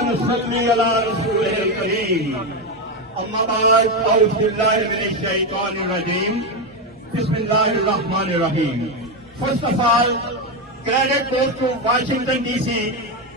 ونصلي على رسوله الكريم اما بعد اعوذ بالله من الشيطان الرجيم بسم الله الرحمن الرحيم. First of all, credit goes to Washington DC,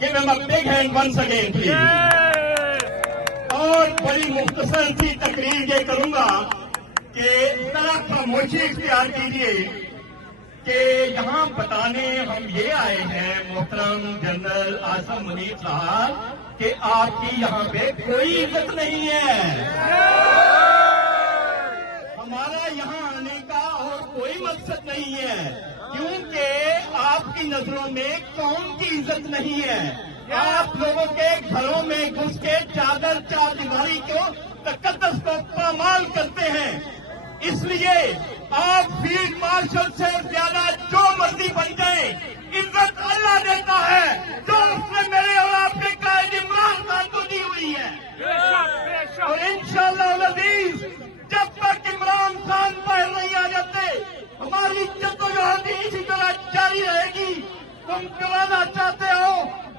Give him a big hand once again, please. اور بڑی مختصر سی تقریر یہ کروں گا کہ ذرا خاموشی اختیار کیجیے کہ یہاں بتانے ہم یہ آئے ہیں محترم جنرل عاصم منیر صاحب کہ آپ کی یہاں پہ کوئی عزت نہیں ہے. ہمارا یہاں آنے کا اور کوئی مقصد نہیں ہے کیونکہ آپ کی نظروں میں قوم کی عزت نہیں ہے. آپ لوگوں کے گھروں میں گھس کے چادر چاردیواری کو تقدس کو پامال کرتے ہیں. اس لیے آپ فیلڈ مارشل سے زیادہ جو مرضی بن جائیں عزت اللہ دیتا ہے جو اس نے میرے اور آپ کے قائد عمران خان کو دی ہوئی ہے. اور انشاءاللہ العزیز جب تک عمران خان باہر نہیں آ جاتے ہماری جدوجہد اسی طرح جاری رہے گی. تم گوانا چاہتے ہو,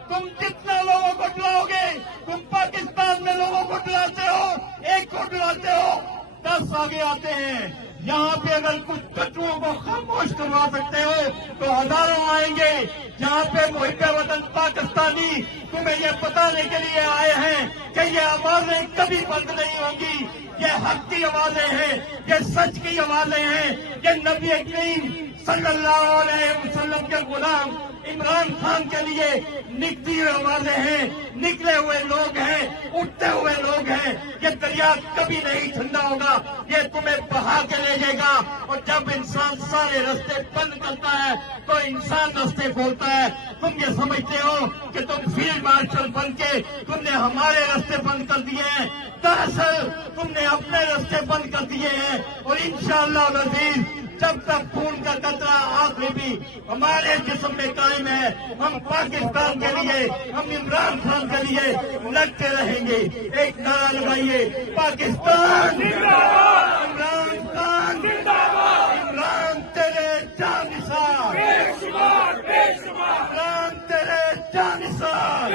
تم جتنا لوگوں کو ڈراؤ گے, تم پاکستان میں لوگوں کو ڈراتے ہو, ایک کو ڈراتے ہو 10 آگے آتے ہیں. یہاں پہ اگر کچھ کچروں کو خاموش کروا سکتے ہو تو ہزاروں آئیں گے. یہاں پہ محب وطن پاکستانی تمہیں یہ بتانے کے لیے آئے ہیں کہ یہ آوازیں کبھی بند نہیں ہوں گی. یہ حق کی آوازیں ہیں, یہ سچ کی آوازیں ہیں, یہ نبی کریم صلی اللہ علیہ وسلم کے غلام عمران خان کے لیے نکلتی ہوئی آوازیں ہیں, نکلے ہوئے لوگ ہیں, اٹھتے ہوئے لوگ ہیں. یہ دریا کبھی نہیں ٹھنڈا ہوگا, یہ تمہیں بہا کے لے جائے گا. اور جب انسان سارے راستے بند کرتا ہے تو انسان راستے کھولتا ہے. تم یہ سمجھتے ہو کہ تم فیلڈ مارشل بن کے تم نے ہمارے راستے بند کر دیے ہیں, دراصل تم نے اپنے راستے بند کر دیے ہیں. اور انشاءاللہ العزیز جب تک خون کا قطرہ آخری بھی ہمارے جسم میں قائم ہے ہم پاکستان کے لیے, ہم عمران خان کے لیے لڑتے رہیں گے. ایک نعرہ لگائیے, پاکستان عمران خان, عمران تیرے جانثار, عمران تیرے جانثار.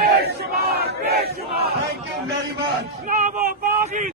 Thank you very much.